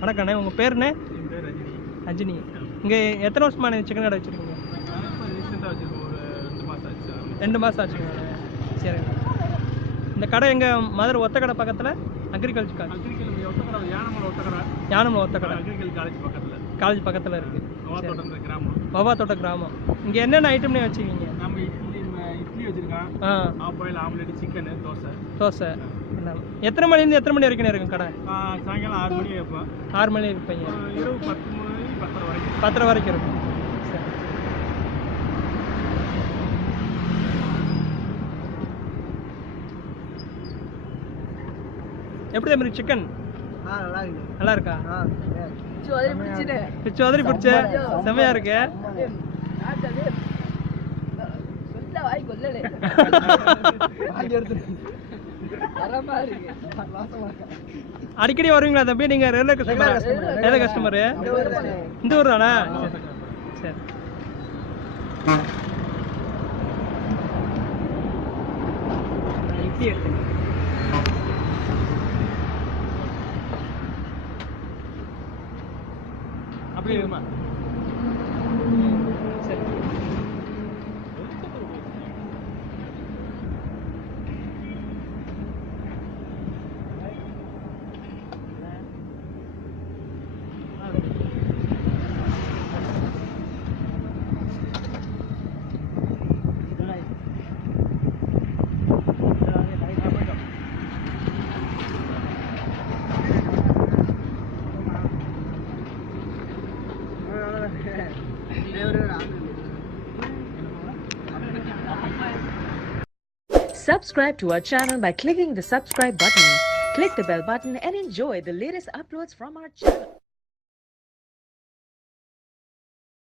வணக்கண்ணே, உங்கள் பேருண்ணே? என் பேர் ரஜினி. ரஜினி. இங்கே எத்தனை வருஷமான சிக்கன் கடை வச்சுருக்கீங்க? ரீசெண்டாக வச்சுருக்கோம், ஒரு 2 மாதம் ஆச்சு. 2 மாதம் ஆச்சுங்கண்ணே. சரிண்ணே. இந்த கடை எங்கள் மதுரை ஒத்தக்கடை பக்கத்தில் agriculture college. Othakadai, Yanamalai Othakadai agriculture college பக்கத்தில் இருக்குது. கிராமம். வவாத்தோட்ட கிராமம். இங்கே என்னென்ன ஐட்டம்னே வச்சுருக்கீங்க? நம்ம இட்லி வச்சுருக்கோம், half boil, omelette, chicken, dosa எல்லாம். எத்தனை மணிலேருந்து எத்தனை மணி வரைக்கும் இருக்கும் கடை? சாயங்காலம் 6 மணி வைப்போம். 6 மணி இருப்பீங்க. இரவு 10 மணி 10:30 வரைக்கும். 10:30 வரைக்கும் இருக்கும். சரி. எப்படி தம்பி சிக்கன்? நல்லா இருக்கா? பிச்சு உதறி பிடிச்ச செம்மையா இருக்கு. அடிக்கடி வருவீங்களா தம்பி? நீங்க ரெகுலர் கஸ்டமரு? இந்த ஊர் தானே? சரி. இட்லி எடுத்து அப்படியே இருக்குமா? சரி. Subscribe to our channel by clicking the subscribe button. Click the bell button and enjoy the latest uploads from our channel.